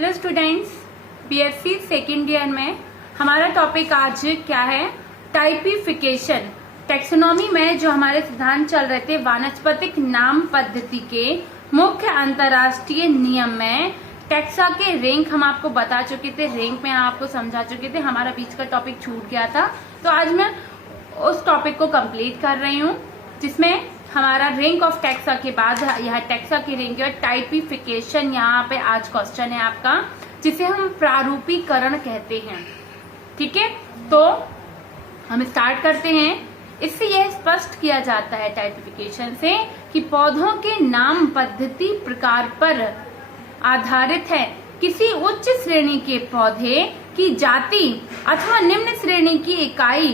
Hello students, BSc second year में हमारा topic आज क्या है? टाइपिफिकेशन। टेक्सोनॉमी में जो हमारे सिद्धांत चल रहे थे वानस्पतिक नाम पद्धति के मुख्य अंतरराष्ट्रीय नियम में टेक्सा के रैंक हम आपको बता चुके थे, रैंक में आपको समझा चुके थे। हमारा बीच का टॉपिक छूट गया था, तो आज मैं उस टॉपिक को कंप्लीट कर रही हूँ, जिसमें हमारा रैंक ऑफ टेक्सा के बाद यह टेक्सा की रैंक है टाइपिफिकेशन। यहाँ पे आज क्वेश्चन है आपका, जिसे हम प्रारूपीकरण कहते हैं। ठीक है, तो हम स्टार्ट करते हैं। इससे यह स्पष्ट किया जाता है टाइपिफिकेशन से कि पौधों के नाम पद्धति प्रकार पर आधारित है। किसी उच्च श्रेणी के पौधे की जाति अथवा निम्न श्रेणी की इकाई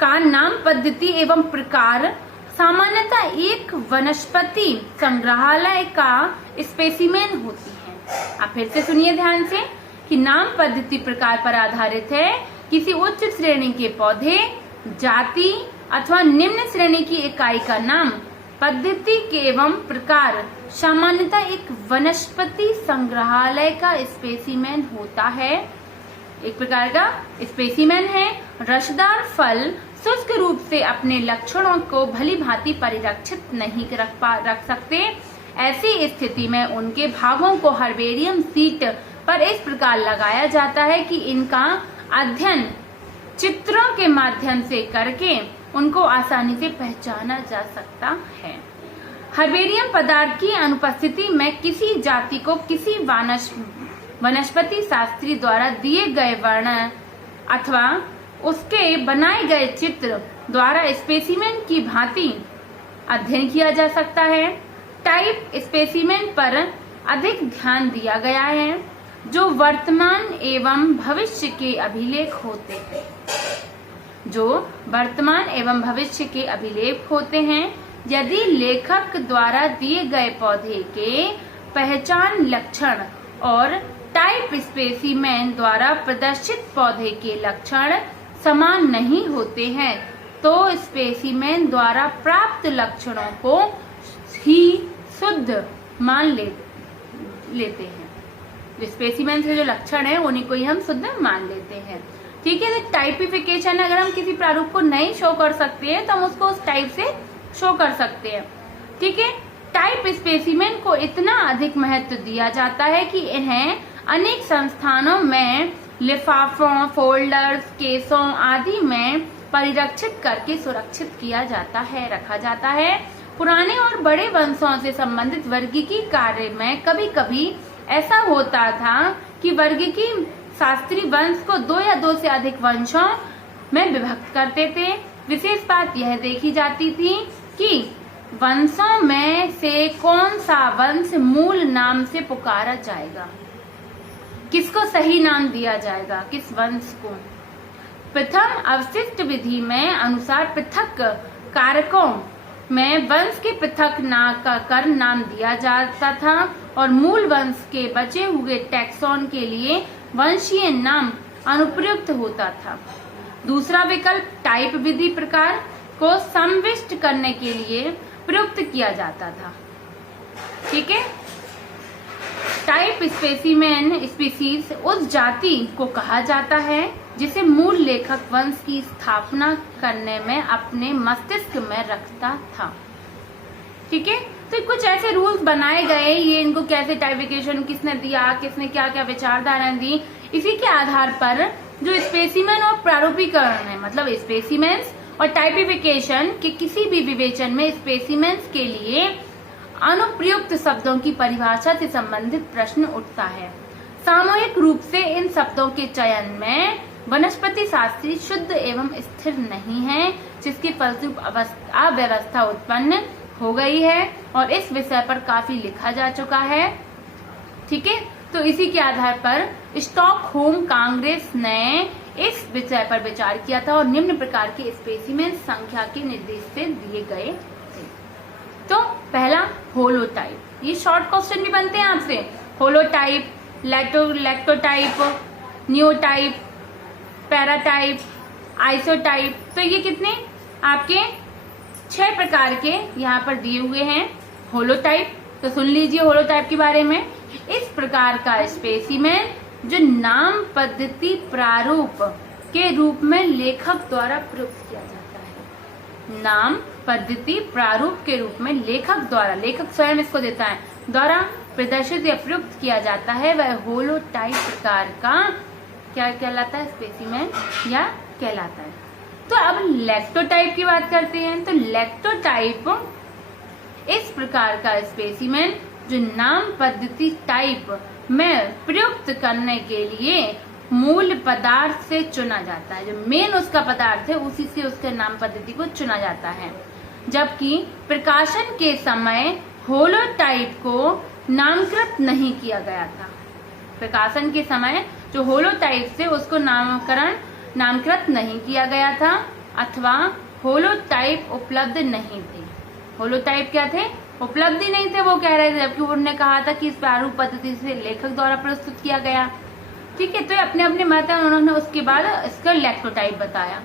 का नाम पद्धति एवं प्रकार सामान्यतः एक वनस्पति संग्रहालय का स्पेसिमेन होती है। आप फिर से सुनिए ध्यान से कि नाम पद्धति प्रकार पर आधारित है। किसी उच्च श्रेणी के पौधे जाति अथवा निम्न श्रेणी की इकाई का नाम पद्धति के एवं प्रकार सामान्यतः एक वनस्पति संग्रहालय का स्पेसिमेन होता है। एक प्रकार का स्पेसिमेन है। रसदार फल शुष्क रूप से अपने लक्षणों को भली भांति परिरक्षित नहीं रख सकते। ऐसी स्थिति में उनके भागों को हर्बेरियम शीट पर इस प्रकार लगाया जाता है कि इनका अध्ययन चित्रों के माध्यम से करके उनको आसानी से पहचाना जा सकता है। हर्बेरियम पदार्थ की अनुपस्थिति में किसी जाति को किसी वनस्पति शास्त्री द्वारा दिए गए वर्ण अथवा उसके बनाए गए चित्र द्वारा स्पेसिमेन की भांति अध्ययन किया जा सकता है। टाइप स्पेसिमेन पर अधिक ध्यान दिया गया है, जो वर्तमान एवं भविष्य के अभिलेख होते हैं। जो वर्तमान एवं भविष्य के अभिलेख होते हैं। यदि लेखक द्वारा दिए गए पौधे के पहचान लक्षण और टाइप स्पेसिमेन द्वारा प्रदर्शित पौधे के लक्षण समान नहीं होते हैं, तो स्पेसिमेन द्वारा प्राप्त लक्षणों को ही शुद्ध मान लेते हैं। स्पेसिमेन से जो लक्षण है उन्हीं को ही हम शुद्ध मान लेते हैं। ठीक है, टाइपिफिकेशन अगर हम किसी प्रारूप को नहीं शो कर सकते हैं तो हम उसको उस टाइप से शो कर सकते हैं। ठीक है, टाइप स्पेसिमेन को इतना अधिक महत्व दिया जाता है कि इन्हें अनेक संस्थानों में लिफाफों, फोल्डर्स, केसों आदि में परिरक्षित करके सुरक्षित किया जाता है, रखा जाता है। पुराने और बड़े वंशों से संबंधित वर्गीकी कार्य में कभी कभी ऐसा होता था कि वर्गीकी शास्त्री वंश को 2 या 2 से अधिक वंशों में विभक्त करते थे। विशेष बात यह देखी जाती थी कि वंशों में से कौन सा वंश मूल नाम से पुकारा जाएगा, किसको सही नाम दिया जाएगा, किस वंश को। प्रथम अवशिष्ट विधि में अनुसार पृथक कारकों में वंश के पृथक कर नाम दिया जाता था और मूल वंश के बचे हुए टैक्सोन के लिए वंशीय नाम अनुप्रयुक्त होता था। दूसरा विकल्प टाइप विधि प्रकार को समाविष्ट करने के लिए प्रयुक्त किया जाता था। ठीक है, टाइप स्पेसिमेन स्पीसीज उस जाति को कहा जाता है जिसे मूल लेखक वंश की स्थापना करने में अपने मस्तिष्क में रखता था। ठीक है, तो कुछ ऐसे रूल्स बनाए गए, ये इनको कैसे टाइपिफिकेशन किसने दिया, किसने क्या क्या विचारधारा दी, इसी के आधार पर जो स्पेसिमेन और प्रारूपीकरण है, मतलब स्पेसिमेन्स और टाइपिफिकेशन के किसी भी विवेचन में स्पेसिमेन्स के लिए अनुप्रयुक्त शब्दों की परिभाषा से संबंधित प्रश्न उठता है। सामूहिक रूप से इन शब्दों के चयन में वनस्पति शास्त्री शुद्ध एवं स्थिर नहीं है, जिसकी फलस्वरूप अव्यवस्था उत्पन्न हो गई है और इस विषय पर काफी लिखा जा चुका है। ठीक है, तो इसी के आधार पर स्टॉकहोम कांग्रेस ने इस विषय पर विचार किया था और निम्न प्रकार के स्पेसिमेन संख्या के निर्देश से दिए गए थे। तो पहला होलोटाइप, ये शॉर्ट क्वेश्चन भी बनते हैं आपसे। Holotype, lectotype, न्यूटाइप, paratype, isotype. तो ये कितने आपके 6 प्रकार के यहाँ पर दिए हुए हैं। होलोटाइप तो सुन लीजिए होलोटाइप के बारे में। इस प्रकार का स्पेसिमेन जो नाम पद्धति प्रारूप के रूप में लेखक द्वारा प्रयुक्त किया जाता है, नाम पद्धति प्रारूप के रूप में लेखक द्वारा, लेखक स्वयं इसको देता है, द्वारा प्रदर्शित या प्रयुक्त किया जाता है, वह होलोटाइप प्रकार का क्या कहलाता है, स्पेसिमेन या कहलाता है। तो अब लैक्टोटाइप की बात करते हैं। तो लैक्टोटाइप इस प्रकार का स्पेसिमेन जो नाम पद्धति टाइप में प्रयुक्त करने के लिए मूल पदार्थ से चुना जाता है, जो मेन उसका पदार्थ है उसी से उसके नाम पद्धति को चुना जाता है। जबकि प्रकाशन के समय होलोटाइप को नामकृत नहीं किया गया था। प्रकाशन के समय जो होलोटाइप से उसको नामकृत नहीं किया गया था, अथवा होलोटाइप उपलब्ध नहीं थे। होलोटाइप क्या थे, उपलब्ध ही नहीं थे, वो कह रहे थे, जबकि उन्होंने कहा था कि इस प्रारूप पद्धति से लेखक द्वारा प्रस्तुत किया गया। ठीक है, तो अपने अपने मत है, उन्होंने उसके बाद इसका लैक्टोटाइप बताया।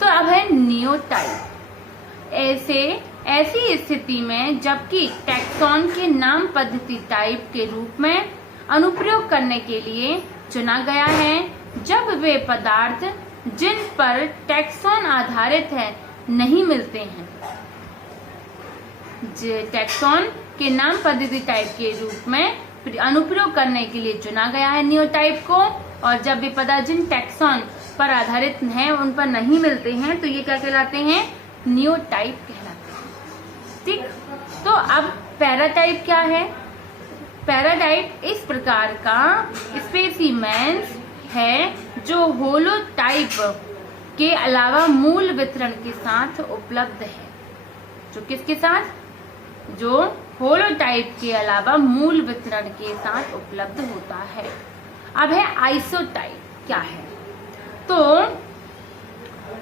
तो अब है नियोटाइप। ऐसी स्थिति में जबकि टैक्सॉन के नाम पद्धति टाइप के रूप में अनुप्रयोग करने के लिए चुना गया है, जब वे पदार्थ जिन पर टैक्सॉन आधारित है नहीं मिलते हैं। टैक्सॉन के नाम पद्धति टाइप के रूप में अनुप्रयोग करने के लिए चुना गया है नियोटाइप को, और जब वे पदार्थ जिन टैक्सॉन पर आधारित हैं उन पर नहीं मिलते हैं, तो ये क्या कहलाते हैं, नियोटाइप कहलाते हैं। ठीक, तो अब पैराटाइप क्या है। पैराटाइप इस प्रकार का स्पेसिमेन्स है जो होलोटाइप के अलावा मूल वितरण के साथ उपलब्ध है। जो किसके साथ, जो होलोटाइप के अलावा मूल वितरण के साथ उपलब्ध होता है। अब है आइसोटाइप क्या है। तो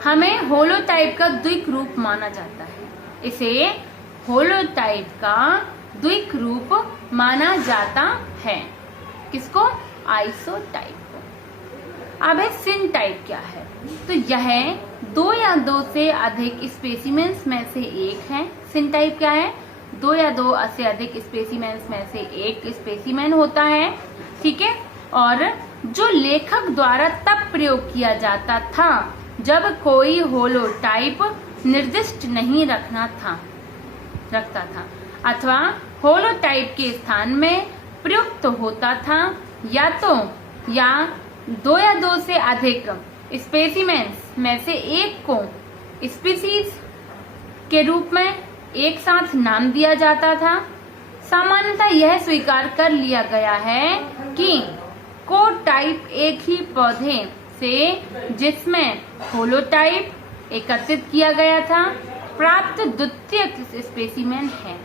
हमें होलोटाइप का द्विक रूप माना जाता है, इसे होलोटाइप का द्विक रूप माना जाता है। किसको, आइसोटाइप को। अब है सिनटाइप क्या है। तो यह दो या दो से अधिक स्पेसिमेन्स में से एक है। सिनटाइप क्या है, दो या दो से अधिक स्पेसिमेन्स में से एक स्पेसिमेन होता है। ठीक है, और जो लेखक द्वारा तब प्रयोग किया जाता था जब कोई होलोटाइप निर्दिष्ट नहीं रखता था, अथवा होलोटाइप के स्थान में प्रयुक्त होता था, या दो या दो से अधिक स्पेसिमेन्स में से एक को स्पीसीज के रूप में एक साथ नाम दिया जाता था। सामान्यतः यह स्वीकार कर लिया गया है कि कोटाइप एक ही पौधे से जिसमें होलोटाइप एकत्रित किया गया था प्राप्त द्वितीयक स्पेसिमेन है।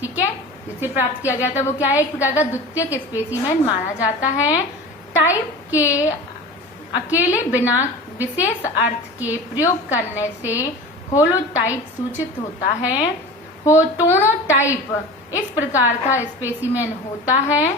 ठीक है, जिसे प्राप्त किया गया था वो क्या है, एक प्रकार का द्वितीयक स्पेसिमेन माना जाता है। टाइप के अकेले बिना विशेष अर्थ के प्रयोग करने से होलोटाइप सूचित होता है। टोनोटाइप इस प्रकार का स्पेसिमेन होता है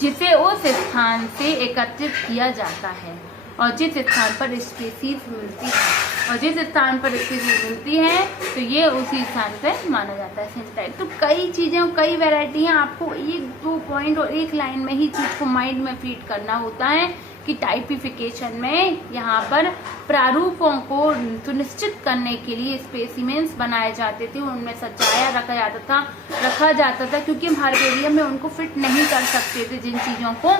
जिसे उस स्थान से एकत्रित किया जाता है और जिस स्थान पर स्पीसीज मिलती है, और जिस स्थान पर स्पीसीज मिलती है तो ये उसी स्थान पर माना जाता है सिनटाइप। तो कई चीजें, कई वैरायटी हैं, आपको एक दो पॉइंट और एक लाइन में ही चीज को माइंड में फीड करना होता है कि टाइपिफिकेशन में यहाँ पर प्रारूपों को सुनिश्चित करने के लिए स्पेसिमेन्स बनाए जाते थे, उनमें सजाया रखा जाता था क्योंकि हम हर्बेरियम में उनको फिट नहीं कर सकते थे। जिन चीजों को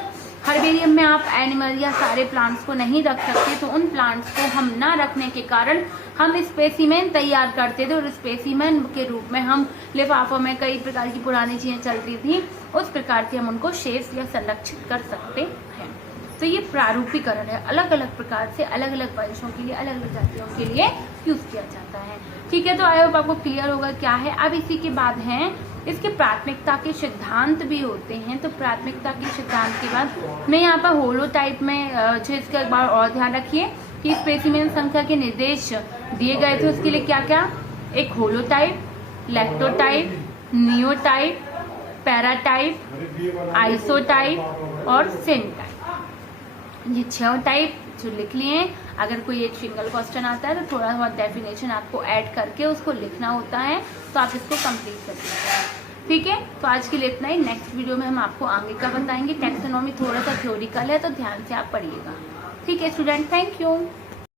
हर्बेरियम में आप एनिमल या सारे प्लांट्स को नहीं रख सकते, तो उन प्लांट्स को हम ना रखने के कारण हम स्पेसिमेन तैयार करते थे, और स्पेसिमेन के रूप में हम लिफाफों में कई प्रकार की पुरानी चीजें चलती थी, उस प्रकार से हम उनको शेष या संरक्षित कर सकते हैं। तो ये प्रारूपीकरण है, अलग अलग प्रकार से अलग अलग वंशों के लिए, अलग अलग जातियों के लिए यूज किया जाता है। ठीक है, तो आई होप आपको क्लियर होगा क्या है। अब इसी के बाद है इसके प्राथमिकता के सिद्धांत भी होते हैं। तो प्राथमिकता के सिद्धांत के बाद मैं यहाँ पर होलोटाइप में इसका एक बार और ध्यान रखिए कि स्पेसिमेन संख्या के निर्देश दिए गए थे, उसके लिए क्या क्या, एक होलोटाइप, लैक्टोटाइप, नियोटाइप, पैराटाइप, आइसोटाइप और सिनटाइप। ये 6 टाइप जो लिख लिए। अगर कोई एक सिंगल क्वेश्चन आता है तो थोड़ा बहुत डेफिनेशन आपको ऐड करके उसको लिखना होता है, तो आप इसको कंप्लीट कर सकते हैं। ठीक है, तो आज के लिए इतना ही। नेक्स्ट वीडियो में हम आपको आगे का बताएंगे। टैक्सोनॉमी थोड़ा सा थ्योरिकल है, तो ध्यान से आप पढ़िएगा। ठीक है स्टूडेंट, थैंक यू।